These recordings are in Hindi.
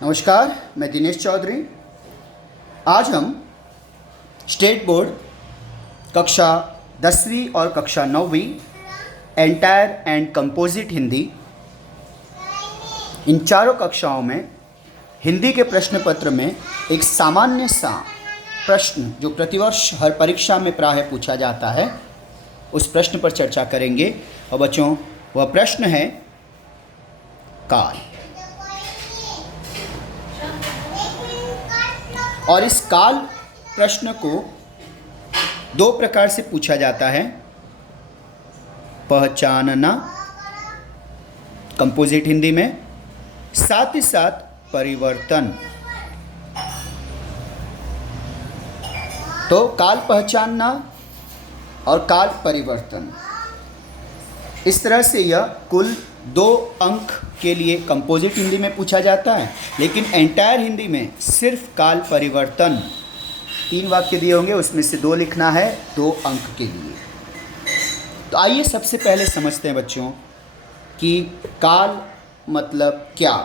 नमस्कार, मैं दिनेश चौधरी। आज हम स्टेट बोर्ड कक्षा 10वीं और कक्षा 9वीं एंटायर एंड कंपोजिट हिंदी, इन चारों कक्षाओं में हिंदी के प्रश्न पत्र में एक सामान्य सा प्रश्न जो प्रतिवर्ष हर परीक्षा में प्रायः पूछा जाता है, उस प्रश्न पर चर्चा करेंगे। और बच्चों, वह प्रश्न है काल। और इस काल प्रश्न को दो प्रकार से पूछा जाता है। पहचानना कंपोजिट हिंदी में, साथ ही साथ परिवर्तन। तो काल पहचानना और काल परिवर्तन, इस तरह से यह कुल 2 अंक के लिए कंपोजिट हिंदी में पूछा जाता है। लेकिन एंटायर हिंदी में सिर्फ काल परिवर्तन 3 वाक्य दिए होंगे, उसमें से 2 लिखना है 2 अंक के लिए। तो आइए सबसे पहले समझते हैं बच्चों कि काल मतलब क्या।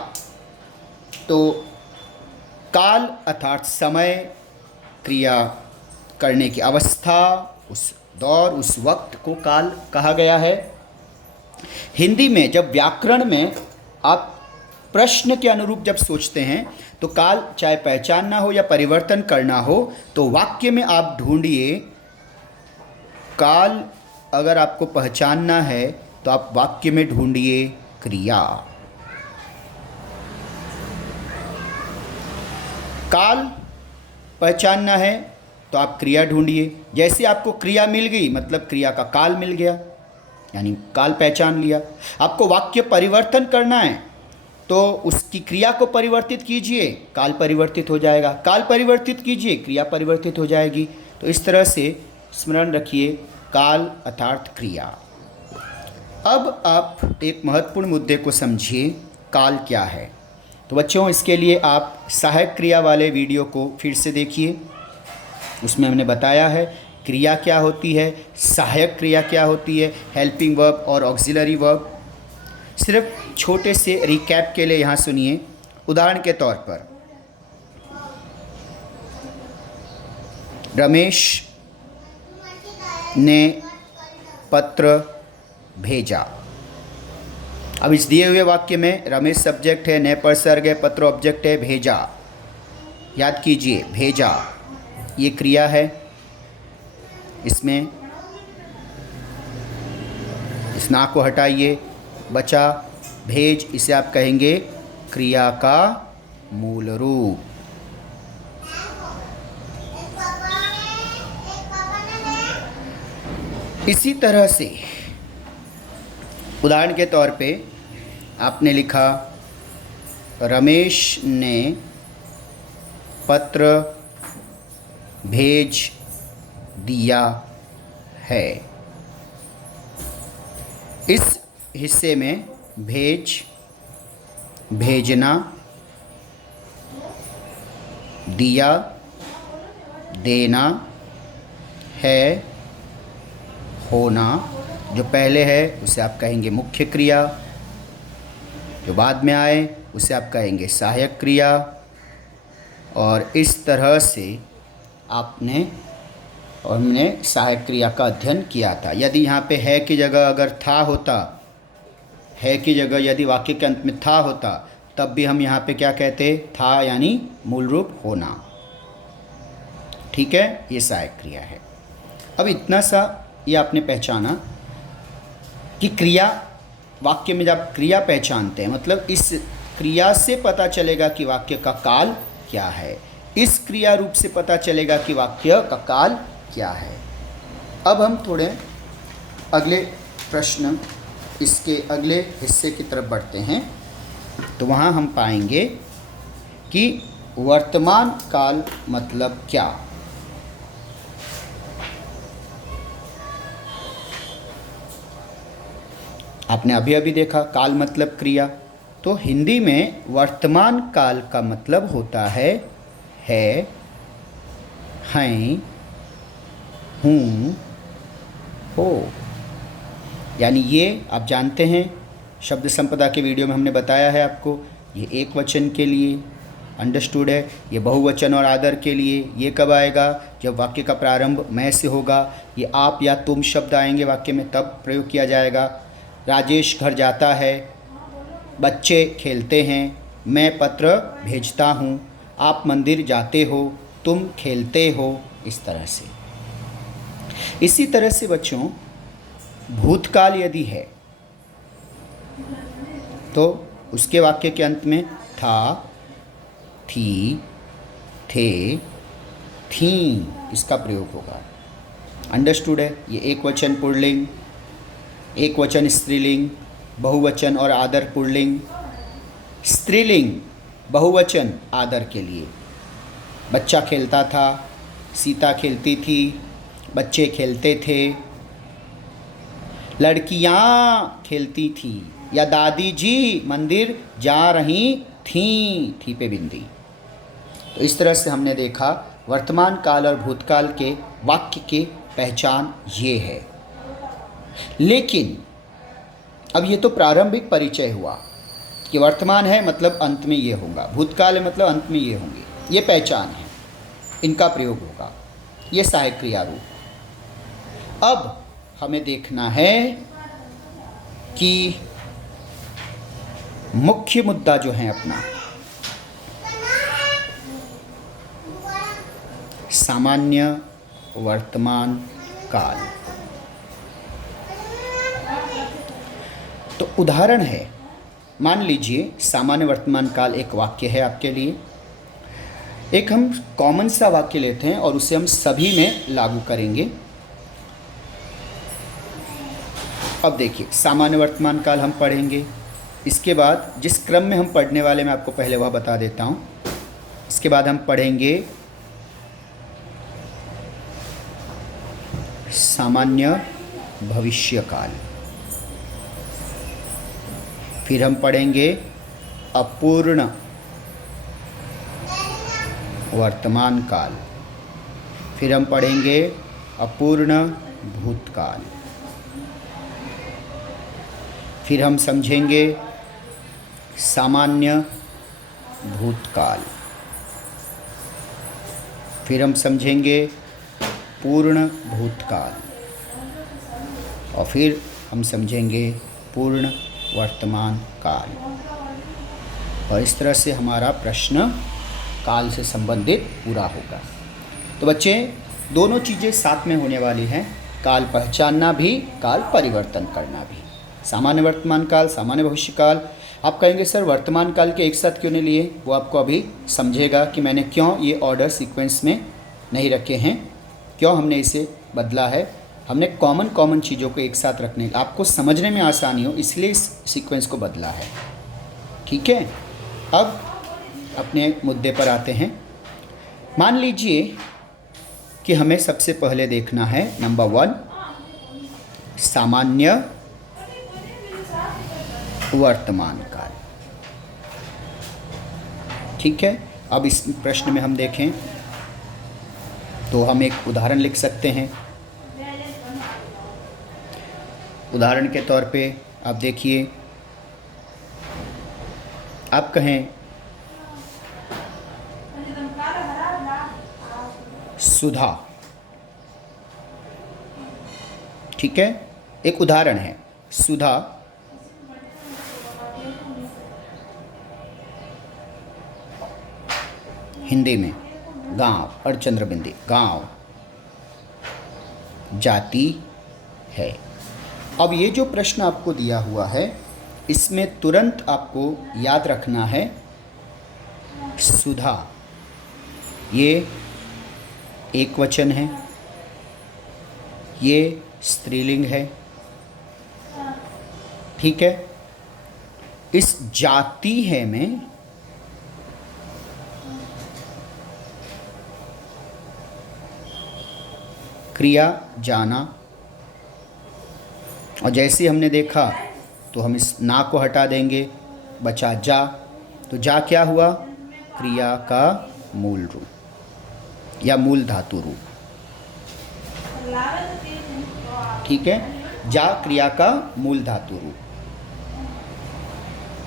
तो काल अर्थात समय, क्रिया करने की अवस्था, उस दौर, उस वक्त को काल कहा गया है। हिंदी में जब व्याकरण में आप प्रश्न के अनुरूप जब सोचते हैं तो काल चाहे पहचानना हो या परिवर्तन करना हो, तो वाक्य में आप ढूंढिए काल। अगर आपको पहचानना है तो आप वाक्य में ढूंढिए क्रिया। काल पहचानना है तो आप क्रिया ढूंढिए। जैसे आपको क्रिया मिल गई मतलब क्रिया का काल मिल गया, यानी काल पहचान लिया। आपको वाक्य परिवर्तन करना है तो उसकी क्रिया को परिवर्तित कीजिए, काल परिवर्तित हो जाएगा। काल परिवर्तित कीजिए, क्रिया परिवर्तित हो जाएगी। तो इस तरह से स्मरण रखिए, काल अर्थात क्रिया। अब आप एक महत्वपूर्ण मुद्दे को समझिए, काल क्या है। तो बच्चों, इसके लिए आप सहायक क्रिया वाले वीडियो को फिर से देखिए। उसमें हमने बताया है क्रिया क्या होती है, सहायक क्रिया क्या होती है, हेल्पिंग वर्ब और ऑक्सिलरी वर्ब। सिर्फ छोटे से रिकैप के लिए यहाँ सुनिए। उदाहरण के तौर पर, रमेश ने पत्र भेजा। अब इस दिए हुए वाक्य में रमेश सब्जेक्ट है, ने परसर्ग है, पत्र ऑब्जेक्ट है, भेजा। याद कीजिए, भेजा ये क्रिया है। इसमें इस ना को हटाइए, बचा भेज। इसे आप कहेंगे क्रिया का मूल रूप। इसी तरह से उदाहरण के तौर पे आपने लिखा रमेश ने पत्र भेज दिया है। इस हिस्से में भेज, भेजना, दिया, देना, है, होना। जो पहले है उसे आप कहेंगे मुख्य क्रिया, जो बाद में आए उसे आप कहेंगे सहायक क्रिया। और इस तरह से हमने सहायक क्रिया का अध्ययन किया था। यदि यहाँ पे है की जगह अगर था होता, है की जगह यदि वाक्य के अंत में था होता, तब भी हम यहाँ पे क्या कहते, था यानी मूल रूप होना। ठीक है, ये सहायक क्रिया है। अब इतना सा ये आपने पहचाना कि क्रिया, वाक्य में जब क्रिया पहचानते हैं मतलब इस क्रिया से पता चलेगा कि वाक्य का काल क्या है। इस क्रिया रूप से पता चलेगा कि वाक्य का काल क्या है। अब हम थोड़े अगले प्रश्न, इसके अगले हिस्से की तरफ बढ़ते हैं। तो वहाँ हम पाएंगे कि वर्तमान काल मतलब क्या। आपने अभी अभी देखा काल मतलब क्रिया। तो हिंदी में वर्तमान काल का मतलब होता है, हैं, हूँ, हो। यानी ये आप जानते हैं, शब्द संपदा के वीडियो में हमने बताया है आपको, ये एक वचन के लिए, अंडरस्टूड है। ये बहुवचन और आदर के लिए। ये कब आएगा? जब वाक्य का प्रारंभ मैं से होगा। ये आप या तुम शब्द आएंगे वाक्य में, तब प्रयोग किया जाएगा। राजेश घर जाता है, बच्चे खेलते हैं, मैं पत्र भेजता हूँ, आप मंदिर जाते हो, तुम खेलते हो, इस तरह से। इसी तरह से बच्चों भूतकाल यदि है तो उसके वाक्य के अंत में था, थी, थे, थी इसका प्रयोग होगा। अंडरस्टूड है। ये एक वचन पुल्लिंग, एक वचन स्त्रीलिंग, बहुवचन और आदर पुल्लिंग, स्त्रीलिंग बहुवचन आदर के लिए। बच्चा खेलता था, सीता खेलती थी, बच्चे खेलते थे, लड़कियां खेलती थी, या दादी जी मंदिर जा रही थी पे बिंदी। तो इस तरह से हमने देखा वर्तमान काल और भूतकाल के वाक्य की पहचान ये है। लेकिन अब ये तो प्रारंभिक परिचय हुआ कि वर्तमान है मतलब अंत में ये होगा, भूतकाल है मतलब अंत में ये होंगे, ये पहचान है, इनका प्रयोग होगा, ये सहायक क्रिया रूप। अब हमें देखना है कि मुख्य मुद्दा जो है अपना सामान्य वर्तमान काल। तो उदाहरण है, मान लीजिए सामान्य वर्तमान काल एक वाक्य है आपके लिए। एक हम कॉमन सा वाक्य लेते हैं और उसे हम सभी में लागू करेंगे। अब देखिए सामान्य वर्तमान काल हम पढ़ेंगे, इसके बाद जिस क्रम में हम पढ़ने वाले मैं आपको पहले वह बता देता हूँ। इसके बाद हम पढ़ेंगे सामान्य भविष्यकाल, फिर हम पढ़ेंगे अपूर्ण वर्तमान काल, फिर हम पढ़ेंगे अपूर्ण भूतकाल, फिर हम समझेंगे सामान्य भूतकाल, फिर हम समझेंगे पूर्ण भूतकाल, और फिर हम समझेंगे पूर्ण वर्तमान काल। और इस तरह से हमारा प्रश्न काल से संबंधित पूरा होगा। तो बच्चे दोनों चीज़ें साथ में होने वाली हैं, काल पहचानना भी, काल परिवर्तन करना भी। सामान्य वर्तमान काल, सामान्य भविष्य काल। आप कहेंगे सर वर्तमान काल के एक साथ क्यों नहीं लिए? वो आपको अभी समझेगा कि मैंने क्यों ये ऑर्डर सीक्वेंस में नहीं रखे हैं, क्यों हमने इसे बदला है। हमने कॉमन चीज़ों को एक साथ रखने, आपको समझने में आसानी हो इसलिए इस सीक्वेंस को बदला है। ठीक है, अब अपने मुद्दे पर आते हैं। मान लीजिए कि हमें सबसे पहले देखना है नंबर 1 सामान्य वर्तमान काल। ठीक है, अब इस प्रश्न में हम देखें तो हम एक उदाहरण लिख सकते हैं। उदाहरण के तौर पे आप देखिए, आप कहें सुधा। ठीक है, एक उदाहरण है सुधा। हिंदी में गांव, अर्धचंद्र बिंदी, गांव जाती है। अब ये जो प्रश्न आपको दिया हुआ है इसमें तुरंत आपको याद रखना है सुधा ये एक वचन है, ये स्त्रीलिंग है। ठीक है, इस जाती है में क्रिया जाना, और जैसे हमने देखा तो हम इस ना को हटा देंगे, बचा जा। तो जा क्या हुआ? क्रिया का मूल रूप या मूल धातु रूप। ठीक है, जा क्रिया का मूल धातु रूप।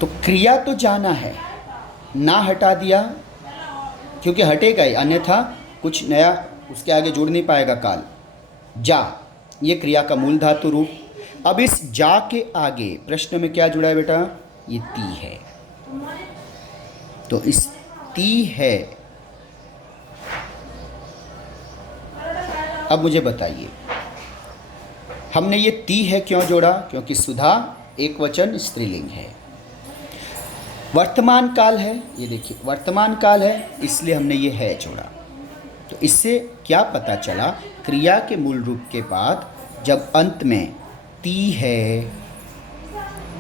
तो क्रिया तो जाना है, ना हटा दिया क्योंकि हटेगा ही, अन्यथा कुछ नया उसके आगे जुड़ नहीं पाएगा काल। जा, ये क्रिया का मूल धातु रूप। अब इस जा के आगे प्रश्न में क्या जुड़ा है बेटा? ये ती है। तो इस ती है, अब मुझे बताइए हमने ये ती है क्यों जोड़ा? क्योंकि सुधा एक वचन स्त्रीलिंग है, वर्तमान काल है। ये देखिए वर्तमान काल है, इसलिए हमने ये है जोड़ा। तो इससे क्या पता चला? क्रिया के मूल रूप के बाद जब अंत में ती है,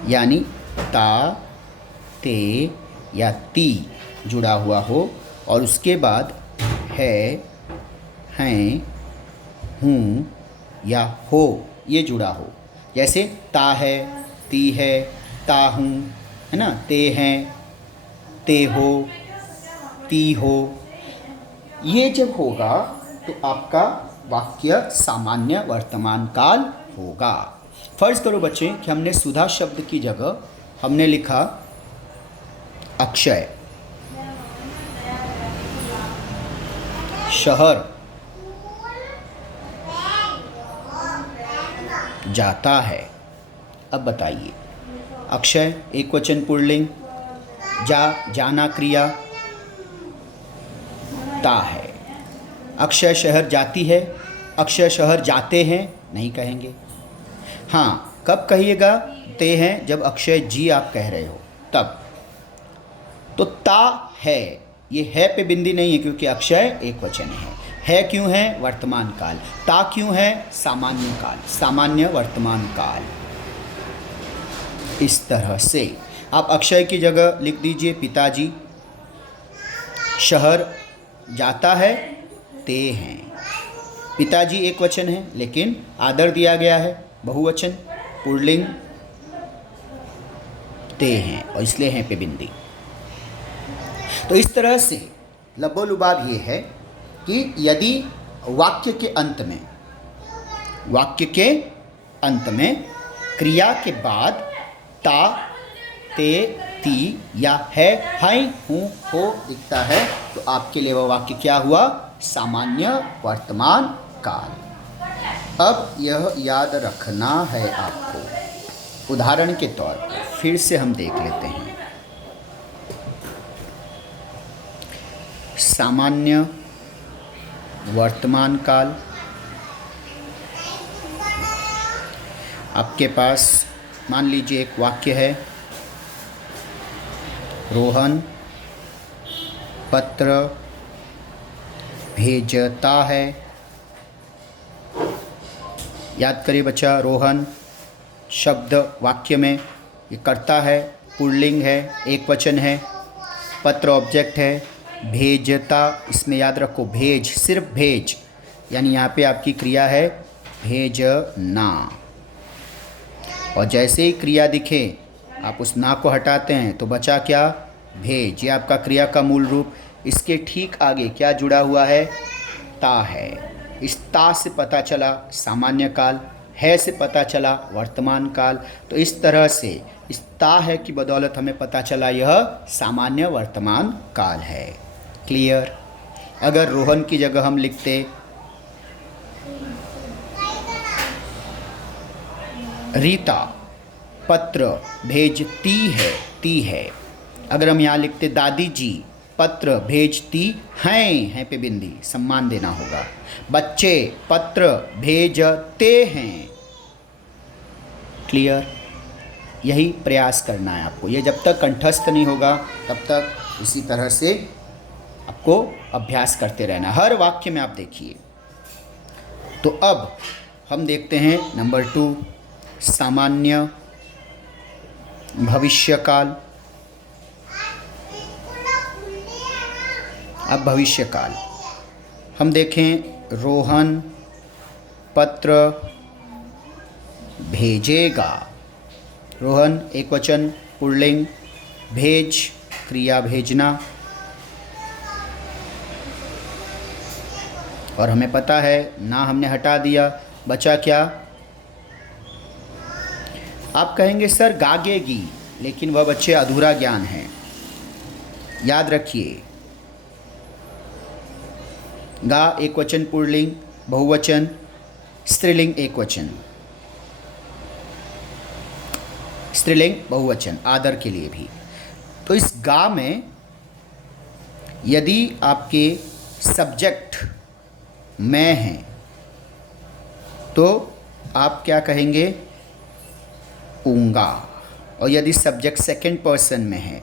यानी ता, ते या ती जुड़ा हुआ हो, और उसके बाद है, हैं, हूँ या हो ये जुड़ा हो, जैसे ता है, ती है, ता हूँ, है ना, ते हैं, ते हो, ती हो, ये जब होगा तो आपका वाक्य सामान्य वर्तमान काल होगा। फर्ज करो बच्चे कि हमने सुधा शब्द की जगह हमने लिखा अक्षय, शहर जाता है। अब बताइए, अक्षय एक वचन पुल्लिंग, जाना क्रिया, ता है। अक्षय शहर जाती है, अक्षय शहर जाते हैं नहीं कहेंगे। हाँ, कब कहिएगा ते हैं? जब अक्षय जी आप कह रहे हो तब। तो ता है, ये है पे बिंदी नहीं है क्योंकि अक्षय एक वचन है क्यों है? वर्तमान काल। ता क्यों है? सामान्य काल, सामान्य वर्तमान काल। इस तरह से आप अक्षय की जगह लिख दीजिए पिताजी, शहर जाता है, ते हैं। पिताजी एक वचन है लेकिन आदर दिया गया है, बहुवचन, पुल्लिंग, ते हैं, और इसलिए हैं पे बिंदी। तो इस तरह से लबोलुबाब ये है कि यदि वाक्य के अंत में क्रिया के बाद ता, ते, ती या है, हैं, हूँ, हो दिखता है तो आपके लिए वह वाक्य क्या हुआ? सामान्य वर्तमान काल। अब यह याद रखना है आपको। उदाहरण के तौर पर फिर से हम देख लेते हैं। सामान्य वर्तमान काल, आपके पास मान लीजिए एक वाक्य है, रोहन पत्र भेजता है। याद करिए बच्चा, रोहन शब्द वाक्य में ये करता है, पुल्लिंग है, एक वचन है, पत्र ऑब्जेक्ट है, भेजता इसमें याद रखो भेज, सिर्फ भेज, यानी यहाँ पे आपकी क्रिया है भेजना। और जैसे ही क्रिया दिखे आप उस ना को हटाते हैं तो बचा क्या? भेज। ये आपका क्रिया का मूल रूप। इसके ठीक आगे क्या जुड़ा हुआ है? ता है। इस ता से पता चला सामान्य काल, है से पता चला वर्तमान काल। तो इस तरह से इस ता है की बदौलत हमें पता चला यह सामान्य वर्तमान काल है। क्लियर? अगर रोहन की जगह हम लिखते रीता पत्र भेजती है, ती है। अगर हम यहाँ लिखते दादी जी पत्र भेजती हैं पे बिंदी, सम्मान देना होगा। बच्चे पत्र भेजते हैं। क्लियर? यही प्रयास करना है आपको। ये जब तक कंठस्थ नहीं होगा तब तक इसी तरह से आपको अभ्यास करते रहना, हर वाक्य में आप देखिए। तो अब हम देखते हैं नंबर 2, सामान्य भविष्यकाल। अब भविष्यकाल हम देखें, रोहन पत्र भेजेगा। रोहन एक वचन पुल्लिंग, भेज क्रिया भेजना। और हमें पता है ना हमने हटा दिया, बचा क्या? आप कहेंगे सर गागेगी, लेकिन वह बच्चे अधूरा ज्ञान है। याद रखिए गा एक वचन पुल्लिंग, बहुवचन, स्त्रीलिंग एक वचन, स्त्रीलिंग बहुवचन आदर के लिए भी। तो इस गा में यदि आपके सब्जेक्ट मैं हैं तो आप क्या कहेंगे, ऊँगा। और यदि सब्जेक्ट सेकंड पर्सन में है,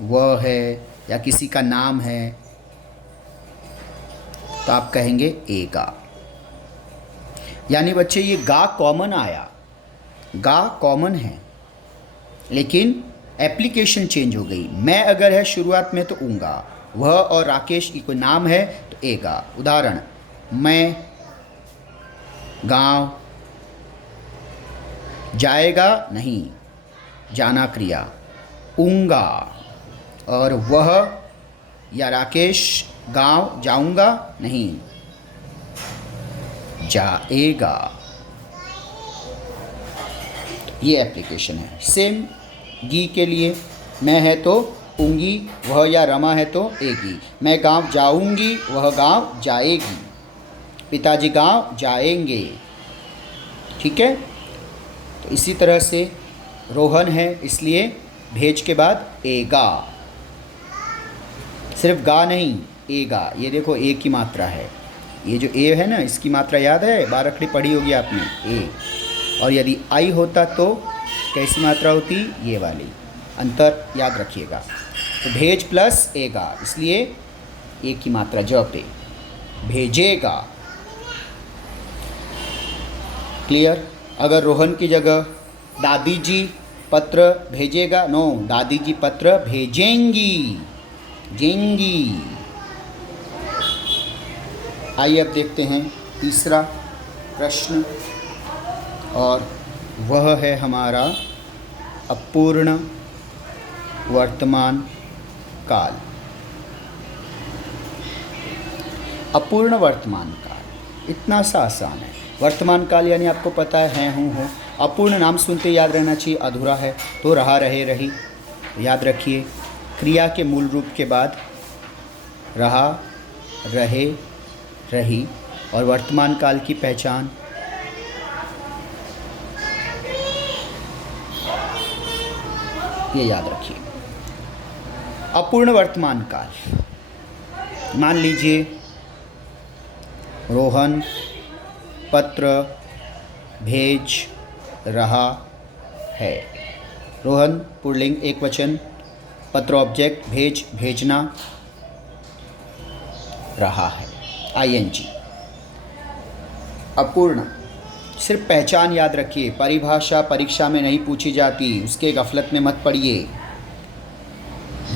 वह है या किसी का नाम है, तो आप कहेंगे एगा। यानी बच्चे ये गा कॉमन आया, गा कॉमन है, लेकिन एप्लीकेशन चेंज हो गई। मैं अगर है शुरुआत में तो ऊँगा, वह और राकेश की कोई नाम है तो एगा। उदाहरण, मैं, गांव, जाएगा नहीं, जाना क्रिया, ऊँगा। और वह या राकेश गांव जाऊँगा नहीं, जाएगा। ये एप्लीकेशन है। सेम गी के लिए, मैं है तो ऊँगी, वह या रमा है तो एगी। मैं गांव जाऊँगी, वह गांव जाएगी। पिताजी गांव जाएंगे। ठीक है। तो इसी तरह से रोहन है, इसलिए भेज के बाद एगा। सिर्फ गा नहीं, एगा। ये देखो ए की मात्रा है, ये जो ए है ना, इसकी मात्रा याद है, बारकड़ी पढ़ी होगी आपने, ए। और यदि आई होता तो कैसी मात्रा होती, ये वाली। अंतर याद रखिएगा। तो भेज प्लस एगा, इसलिए ए की मात्रा ज पे, भेजेगा। क्लियर। अगर रोहन की जगह दादी जी पत्र भेजेगा, नो, दादी जी पत्र भेजेंगी, जेंगी। आइए अब देखते हैं तीसरा प्रश्न, और वह है हमारा अपूर्ण वर्तमान काल। अपूर्ण वर्तमान काल इतना सा आसान है। वर्तमान काल यानी आपको पता है हूँ हो। अपूर्ण नाम सुनते याद रहना चाहिए, अधूरा है तो रहा, रहे, रही। याद रखिए, क्रिया के मूल रूप के बाद रहा, रहे, रही। और वर्तमान काल की पहचान ये याद रखिए। अपूर्ण वर्तमान काल, मान लीजिए रोहन पत्र भेज रहा है। रोहन पुल्लिंग एक वचन, पत्र ऑब्जेक्ट, भेज भेजना, रहा है आईएनजी। अपूर्ण, सिर्फ पहचान याद रखिए, परिभाषा परीक्षा में नहीं पूछी जाती, उसके गफलत में मत पड़िए।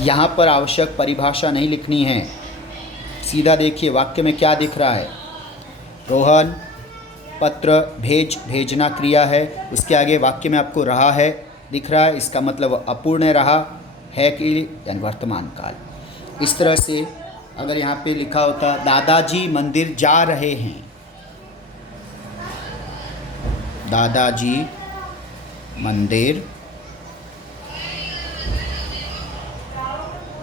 यहाँ पर आवश्यक परिभाषा नहीं लिखनी है, सीधा देखिए वाक्य में क्या दिख रहा है। रोहन पत्र भेज भेजना क्रिया है, उसके आगे वाक्य में आपको रहा है दिख रहा है, इसका मतलब अपूर्ण रहा है कि यानी वर्तमान काल। इस तरह से अगर यहाँ पे लिखा होता दादाजी मंदिर जा रहे हैं, दादाजी मंदिर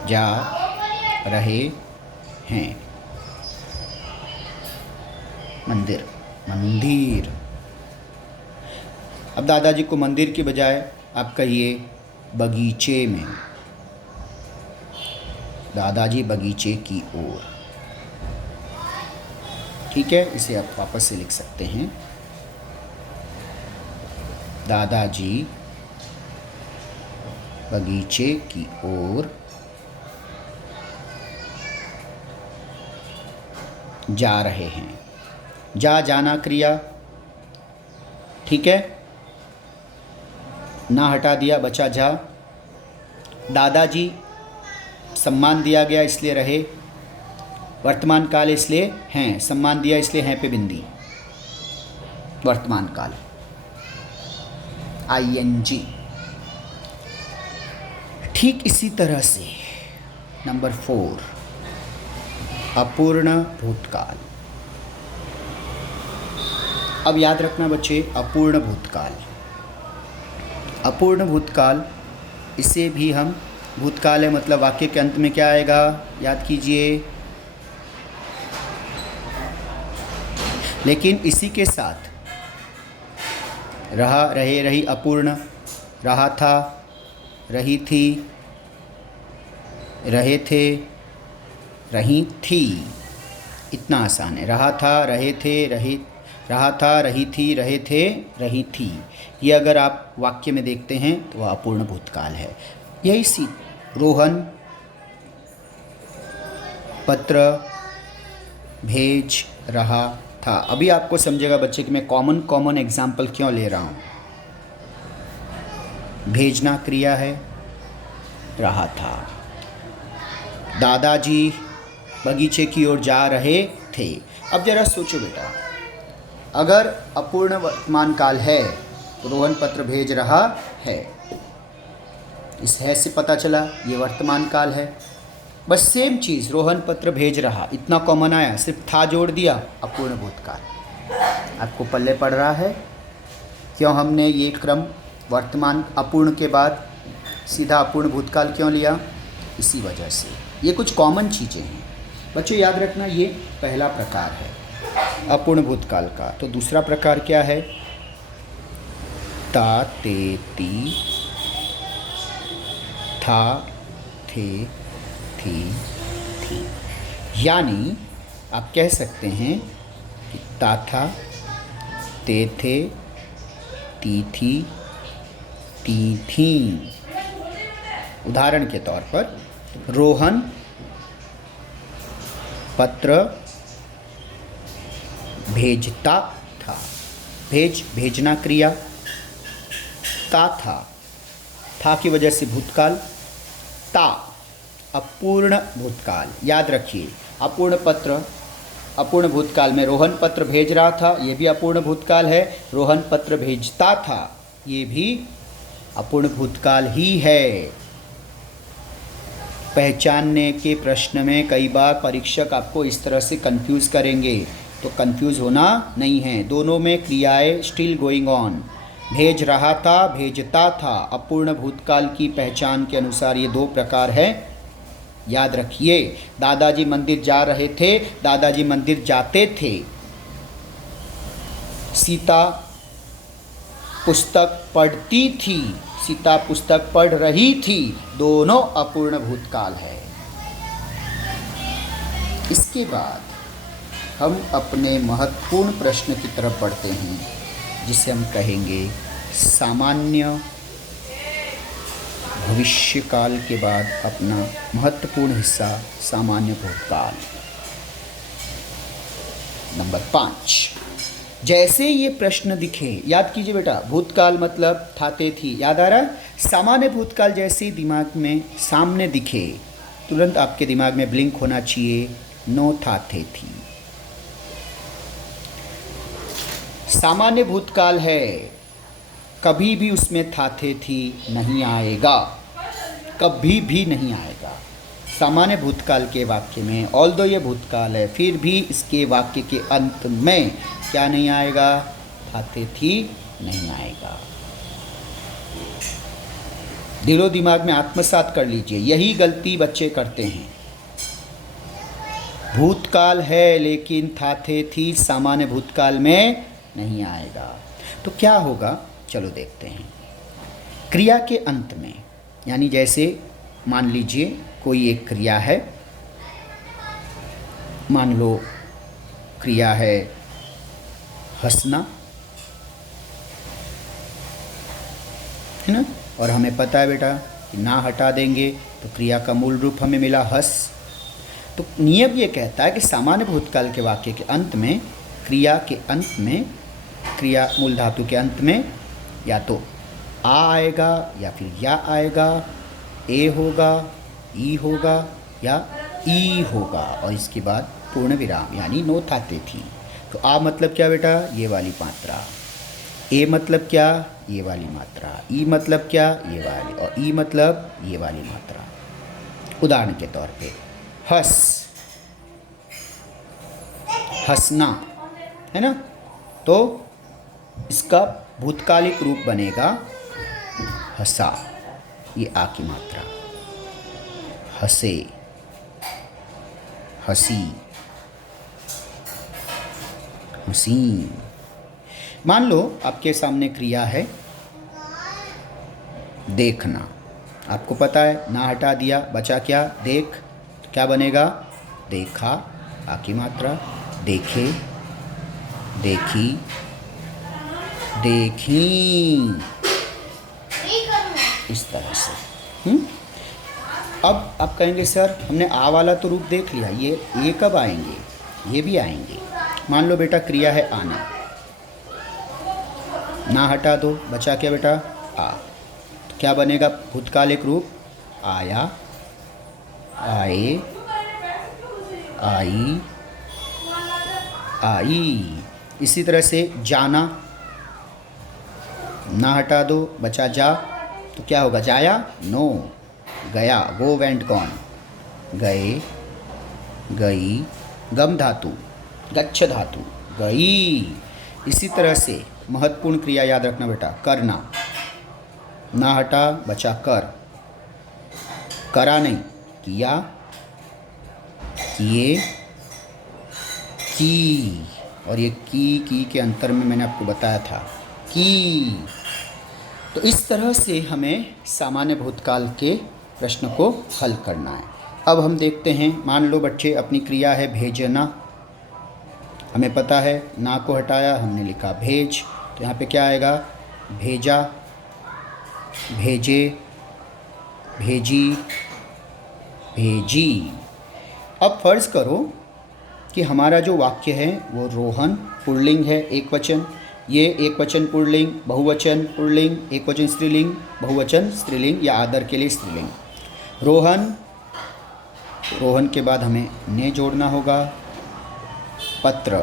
जा रहे हैं। मंदिर, मंदिर। अब दादाजी को मंदिर की बजाय आप कहिए बगीचे में, दादाजी बगीचे की ओर। ठीक है, इसे आप वापस से लिख सकते हैं, दादाजी बगीचे की ओर जा रहे हैं। जा जाना क्रिया, ठीक है, ना हटा दिया, बचा जा। दादाजी सम्मान दिया गया इसलिए रहे, वर्तमान काल इसलिए हैं, सम्मान दिया इसलिए हैं पे बिंदी, वर्तमान काल आईएनजी। ठीक इसी तरह से नंबर 4 अपूर्ण भूतकाल। अब याद रखना बच्चे, अपूर्ण भूतकाल, अपूर्ण भूतकाल, इसे भी हम भूतकाल है मतलब वाक्य के अंत में क्या आएगा, याद कीजिए, लेकिन इसी के साथ रहा, रहे, रही अपूर्ण, रहा था, रही थी, रहे थे, रही थी, इतना आसान है। रहा था, रहे थे, रहा था, रही थी, रहे थे, रही थी। ये अगर आप वाक्य में देखते हैं तो वह अपूर्ण भूतकाल है। यही सी रोहन पत्र भेज रहा था। अभी आपको समझेगा बच्चे कि मैं कॉमन एग्जाम्पल क्यों ले रहा हूँ। भेजना क्रिया है, रहा था। दादाजी बगीचे की ओर जा रहे थे। अब जरा सोचो बेटा, अगर अपूर्ण वर्तमान काल है तो रोहन पत्र भेज रहा है, इस है से पता चला ये वर्तमान काल है। बस सेम चीज़, रोहन पत्र भेज रहा, इतना कॉमन आया, सिर्फ था जोड़ दिया, अपूर्ण भूतकाल। आपको पल्ले पड़ रहा है क्यों हमने ये क्रम वर्तमान अपूर्ण के बाद सीधा अपूर्ण भूतकाल क्यों लिया? इसी वजह से। ये कुछ कॉमन चीज़ें हैं बच्चों, याद रखना। ये पहला प्रकार है अपूर्ण भूतकाल का। तो दूसरा प्रकार क्या है? ता, ते, ती, था, थे, थी, थी। यानी आप कह सकते हैं कि ता था, ते थे, ती थी, ती थी। उदाहरण के तौर पर रोहन पत्र भेजता था। भेजना क्रिया, ता था की वजह से भूतकाल, ता अपूर्ण भूतकाल। याद रखिए, अपूर्ण पत्र अपूर्ण भूतकाल में रोहन पत्र भेज रहा था, ये भी अपूर्ण भूतकाल है। रोहन पत्र भेजता था, ये भी अपूर्ण भूतकाल ही है। पहचानने के प्रश्न में कई बार परीक्षक आपको इस तरह से कंफ्यूज करेंगे, तो कंफ्यूज होना नहीं है। दोनों में क्रियाएं स्टिल गोइंग ऑन। भेज रहा था, भेजता था, अपूर्ण भूतकाल की पहचान के अनुसार ये दो प्रकार है, याद रखिए। दादाजी मंदिर जा रहे थे, दादाजी मंदिर जाते थे। सीता पुस्तक पढ़ती थी, सीता पुस्तक पढ़ रही थी, दोनों अपूर्ण भूतकाल है। इसके बाद हम अपने महत्वपूर्ण प्रश्न की तरफ बढ़ते हैं, जिसे हम कहेंगे सामान्य भविष्यकाल के बाद अपना महत्वपूर्ण हिस्सा सामान्य भूतकाल। नंबर 5, जैसे ये प्रश्न दिखे, याद कीजिए बेटा, भूतकाल मतलब थाते थी, याद आ रहा है? सामान्य भूतकाल जैसे ही दिमाग में सामने दिखे, तुरंत आपके दिमाग में ब्लिंक होना चाहिए, नो थाते थी। सामान्य भूतकाल है, कभी भी उसमें थाते थी नहीं आएगा, कभी भी नहीं आएगा। सामान्य भूतकाल के वाक्य में ऑल्दो ये भूतकाल है, फिर भी इसके वाक्य के अंत में क्या नहीं आएगा? थाते थी नहीं आएगा। दिलो दिमाग में आत्मसात कर लीजिए, यही गलती बच्चे करते हैं। भूतकाल है लेकिन थाते थी सामान्य भूतकाल में नहीं आएगा। तो क्या होगा, चलो देखते हैं। क्रिया के अंत में, यानी जैसे मान लीजिए कोई एक क्रिया है, मान लो क्रिया है हंसना, है ना, और हमें पता है बेटा कि ना हटा देंगे तो क्रिया का मूल रूप हमें मिला हंस। तो नियम ये कहता है कि सामान्य भूतकाल के वाक्य के अंत में, क्रिया के अंत में, क्रिया मूल धातु के अंत में या तो आ आएगा या फिर या आएगा, ए होगा, ई होगा या ई होगा, और इसके बाद पूर्ण विराम यानी नो थाते थी। तो आ मतलब क्या बेटा? ये वाली मात्रा। ए मतलब क्या? ये वाली मात्रा। ई मतलब क्या? ये वाली। और ई मतलब ये वाली मात्रा। उदाहरण के तौर पे हंस, हंसना, है ना, तो इसका भूतकालिक रूप बनेगा हंसा, ये आ की मात्रा। हंसे, हंसी, हुसीन। मान लो आपके सामने क्रिया है देखना। आपको पता है ना हटा दिया, बचा क्या? देख। तो क्या बनेगा? देखा, आ की मात्रा, देखे, देखी, देखी, इस तरह से। अब आप कहेंगे सर हमने आ वाला तो रूप देख लिया, ये कब आएंगे? ये भी आएंगे। मान लो बेटा क्रिया है आना, ना हटा दो, बचा क्या बेटा? आ। तो क्या बनेगा भूतकाल एक रूप? आया, आए, आई, आई। इसी तरह से जाना, ना हटा दो, बचा जा, तो क्या होगा? जाया? नो, गया। गो वेंट गॉन, गए, गई, गम धातु, गच्छ धातु, गई। इसी तरह से महत्वपूर्ण क्रिया याद रखना बेटा, करना, ना हटा, बचा कर, करा नहीं, किया, किए, की। और ये की के अंतर में मैंने आपको बताया था की। तो इस तरह से हमें सामान्य भूतकाल के प्रश्न को हल करना है। अब हम देखते हैं, मान लो बच्चे अपनी क्रिया है भेजना, हमें पता है ना को हटाया, हमने लिखा भेज, तो यहाँ पे क्या आएगा? भेजा, भेजे, भेजी, भेजी। अब फर्ज करो कि हमारा जो वाक्य है वो रोहन पुल्लिंग है, एक वचन, ये एक वचन पुल्लिंग, बहुवचन पुल्लिंग, एक वचन स्त्रीलिंग, बहुवचन स्त्रीलिंग या आदर के लिए स्त्रीलिंग। रोहन, रोहन के बाद हमें ने जोड़ना होगा, पत्र।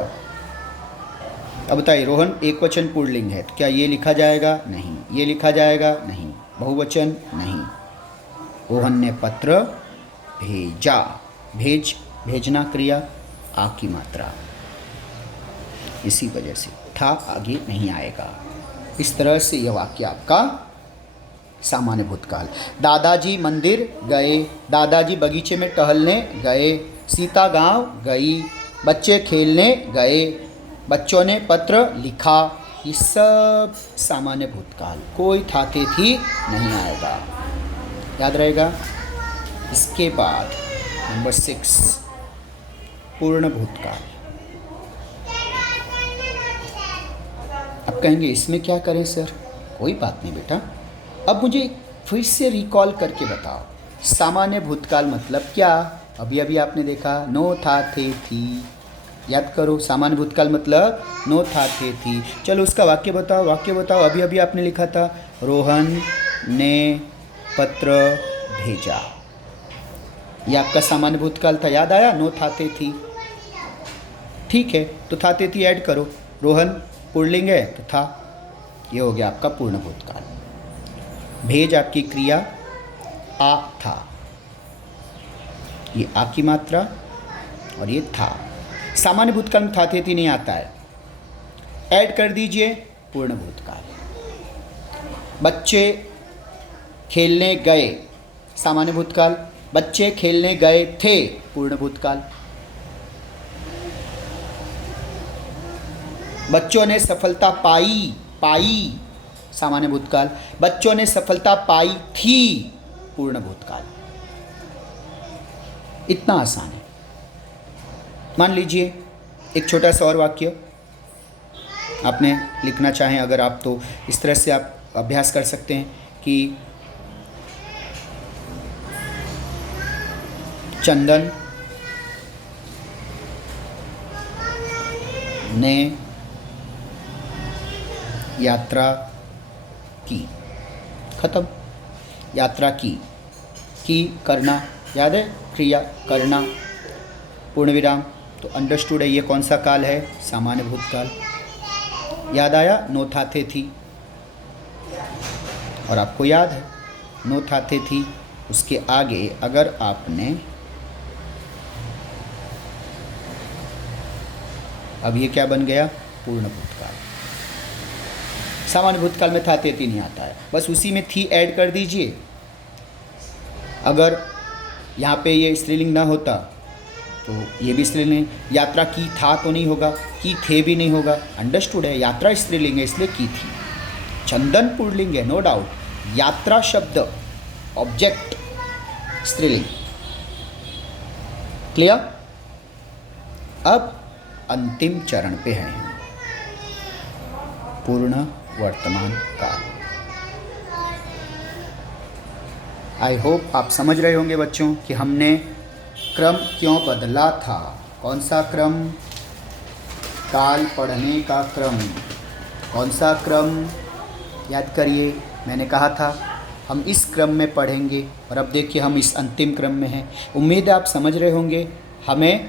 अब बताइए रोहन एक वचन पुल्लिंग है तो क्या ये लिखा जाएगा? नहीं। ये लिखा जाएगा? नहीं। बहुवचन? नहीं। रोहन ने पत्र भेजा, भेज, भेजना क्रिया, आ की मात्रा, इसी वजह से था आगे नहीं आएगा। इस तरह से यह वाक्य आपका सामान्य भूतकाल। दादाजी मंदिर गए, दादाजी बगीचे में टहलने गए, सीता गांव गई, बच्चे खेलने गए, बच्चों ने पत्र लिखा। ये सब सामान्य भूतकाल, कोई था थे थी नहीं आएगा, याद रहेगा। इसके बाद नंबर 6 पूर्ण भूतकाल। अब कहेंगे इसमें क्या करें सर? कोई बात नहीं बेटा, अब मुझे फिर से रिकॉल करके बताओ सामान्य भूतकाल मतलब क्या? अभी अभी आपने देखा नो था थे थी, याद करो सामान्य भूतकाल मतलब नो था थे थी। चलो उसका वाक्य बताओ, वाक्य बताओ। अभी अभी आपने लिखा था रोहन ने पत्र भेजा, ये आपका सामान्य भूतकाल था, याद आया? नो था थे थी, ठीक है, तो था थे थी ऐड करो। रोहन पुल्लिंग है तो था, ये हो गया आपका पूर्ण भूतकाल। भेज आपकी क्रिया, आ था, ये आ की मात्रा और ये था। सामान्य भूतकाल में था थे थी नहीं आता है, ऐड कर दीजिए पूर्ण भूतकाल। बच्चे खेलने गए, सामान्य भूतकाल, बच्चे खेलने गए थे, पूर्ण भूतकाल। बच्चों ने सफलता पाई, पाई, सामान्य भूतकाल। बच्चों ने सफलता पाई थी, पूर्ण भूतकाल। इतना आसान है। मान लीजिए एक छोटा सा और वाक्य आपने लिखना चाहें अगर आप, तो इस तरह से आप अभ्यास कर सकते हैं कि चंदन ने यात्रा की, खत्म। यात्रा की करना, याद है? क्रिया करना, पूर्ण विराम, तो अंडरस्टूड है ये कौन सा काल है? सामान्य भूतकाल। याद आया? नो था थे थी, और आपको याद है नो था थे थी, उसके आगे अगर आपने, अब ये क्या बन गया? पूर्ण भूतकाल। सामान्य भूतकाल में था थे थी नहीं आता है, बस उसी में थी ऐड कर दीजिए। अगर यहाँ पे ये स्त्रीलिंग ना होता तो ये भी स्त्रीलिंग। यात्रा की था तो नहीं होगा, की थे भी नहीं होगा, अंडरस्टूड है। यात्रा स्त्रीलिंग है इसलिए की थी। चंदन पुल्लिंग है, नो डाउट। यात्रा शब्द ऑब्जेक्ट स्त्रीलिंग। क्लियर? अब अंतिम चरण पे हैं, पूर्ण वर्तमान काल। आई होप आप समझ रहे होंगे बच्चों कि हमने क्रम क्यों बदला था। कौन सा क्रम? काल पढ़ने का क्रम। कौन सा क्रम? याद करिए, मैंने कहा था हम इस क्रम में पढ़ेंगे और अब देखिए हम इस अंतिम क्रम में हैं। उम्मीद है आप समझ रहे होंगे। हमें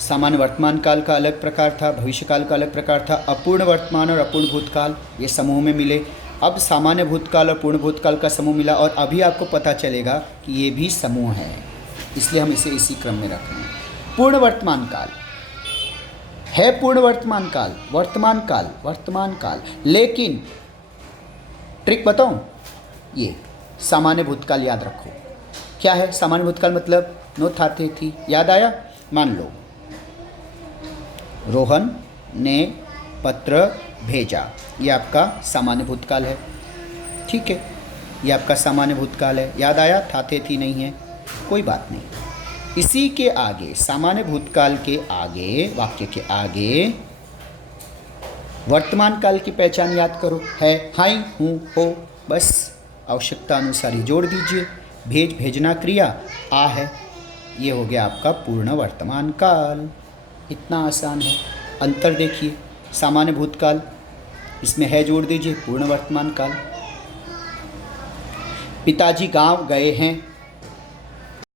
सामान्य वर्तमान काल का अलग प्रकार था, भविष्य काल का अलग प्रकार था, अपूर्ण वर्तमान और अपूर्ण भूतकाल ये समूह में मिले। अब सामान्य भूतकाल और पूर्ण भूतकाल का समूह मिला और अभी आपको पता चलेगा कि ये भी समूह है, इसलिए हम इसे इसी क्रम में रख रहे हैं। पूर्ण वर्तमान काल है, पूर्ण वर्तमान काल, वर्तमान काल। लेकिन ट्रिक बताऊं, ये सामान्य भूतकाल याद रखो। क्या है सामान्य भूतकाल? मतलब नो था थे थी। याद आया? मान लो रोहन ने पत्र भेजा, ये आपका सामान्य भूतकाल है। ठीक है, ये आपका सामान्य भूतकाल है। याद आया? था थे थी नहीं है, कोई बात नहीं। इसी के आगे, सामान्य भूतकाल के आगे, वाक्य के आगे वर्तमान काल की पहचान याद करो। है, हाई, हूँ, हो, बस आवश्यकता अनुसार ही जोड़ दीजिए। भेज, भेजना क्रिया, आ है, ये हो गया आपका पूर्ण वर्तमान काल। इतना आसान है। अंतर देखिए, सामान्य भूतकाल, इसमें है जोड़ दीजिए, पूर्ण वर्तमान काल। पिताजी गांव गए हैं,